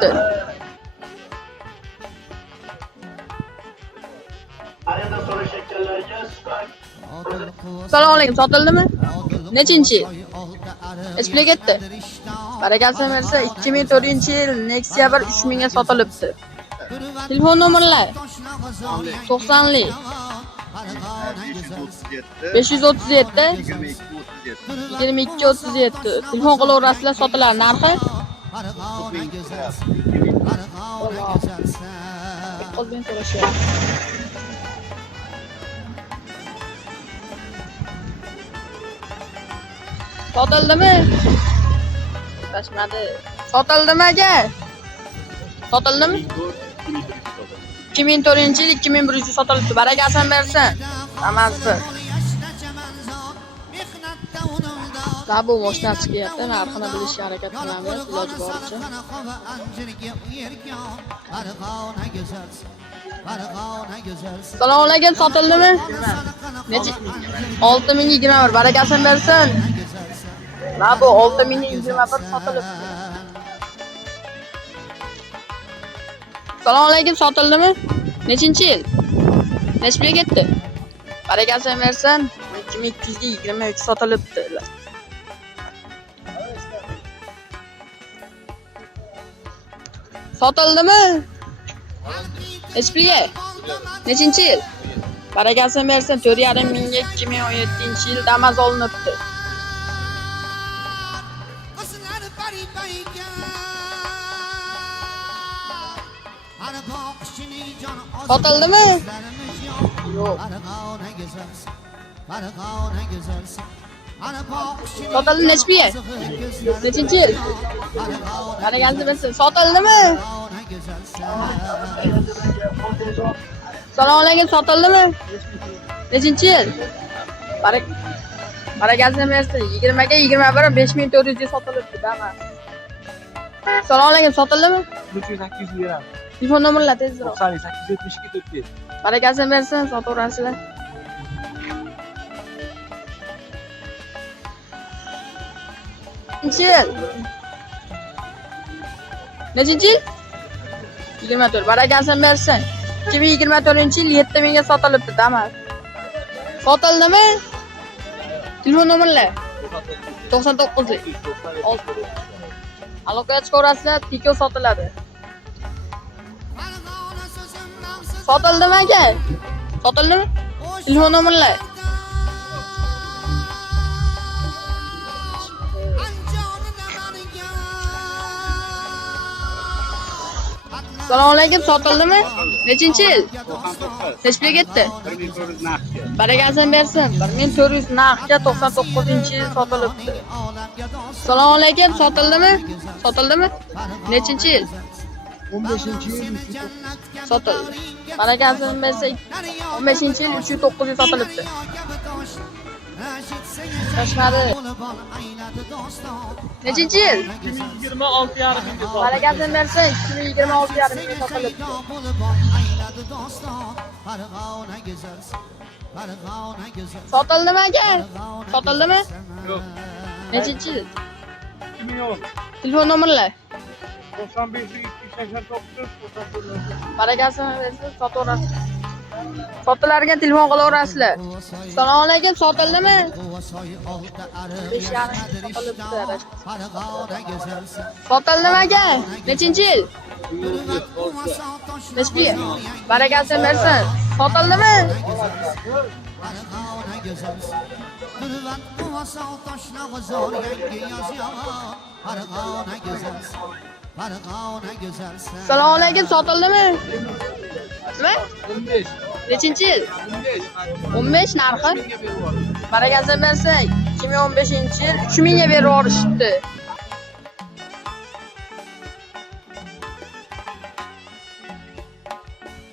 sotilibdi. Assalomu alaykum, sotildimi? Nechinchi yil? Esplay ketdi. Barakasi bersa 2004-yil Nexia 1 3000 ga sotilibdi. Telefon nomerlar 90lik 537 2237. Telefon qilaverasizlar, sotiladi. Narxi qolgan so'rashyapti. Sotildimi? Tashmadi. Sotildimi aka? Sotildimi? 2004-yil 2100 sotilibdi. Barakasini bersin. Amasdi. Bu mashina chiqyapti. Narxini bilishga harakat qilamiz iloji boricha. Assalomu alaykum, sotildimi? Necha? 6021. Barakasini bersin. Bu 6021 sotilibdi. Assalomu alaykum, sotildimi? Nechinchi yil? Nechga ketdi? Barakasini bersin. 2222 sotilibdi. Sotildimi? Nechga? Nechinchi yil? Barakasini bersin. 4,5 mingga 2017-yil Damas olinibdi. Sotildimi? Yo'q. Sotildi nechga? Nechinchi yil? Barakasini bersin. Sotildimi? Assalomu alaykum, sotildimi? Nechinchi yil? Barakasini bersin. 20 ga 21 5400 sotilibdi, Damas. Assalomu alaykum, sotildimi? 3800 beramiz. Telefon nomerlar tezroq. 9872 4. Barakasini bersin, sotaverasizlar. Nechinchi yil? Nechinchi yil? 24. Barakasini bersin. 2024-yil 7000 ga sotilibdi, Damas. Sotildimi? Telefon nomerlar 99lik. Aloqaga chiqaverasizlar, tiko sotiladi. Sotildimi aka? Sotildimi? Telefon nomerlar. Assalomu alaykum, sotildimi? Nechinchi yil? Nechga ketdi? 1400 narxga. Barakasini bersin. 1400 narxga 99-yil sotilibdi. Assalomu alaykum, sotildimi? Sotildimi? Nechinchi yil? 15-yil Sotildi. Barakasini bersa 15-yil 3900 sotilibdi. Tashmadi. Nechinchi yil? 26,5 mingga sotildi. Barakasini bersa 2026,5 mingga sotilibdi. Sotildimi aka? Sotildimi? Yo'q. Nechinchi yil? 2010. Telefon nomerlar. 95 289 94. Barakasini bersa sotaverasiz. Sotiladigan telefon qilaverasizlar. Assalomu alaykum, sotildimi? 5,5 sotilibdi. Sotildimi aka? Nechinchi yil? Nechga? Barakasini bersin. Sotildimi? Assalomu alaykum, sotildimi? Nima? 15. Nechinchi yil? 15. 15 narxi. Barakasini bersin. 2015-yil 3000 ga berib yuborishibdi.